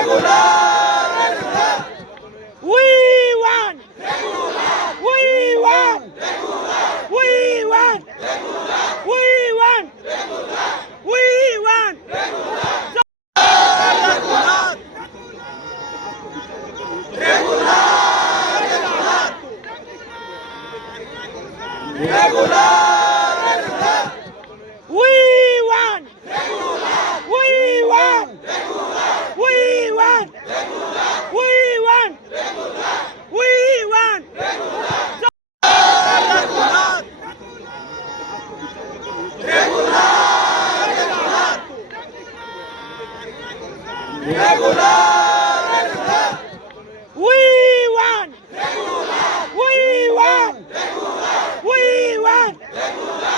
We want. We want. We want. We want. We want. We want. We want. We want. We want. We want. We want. We want. We want.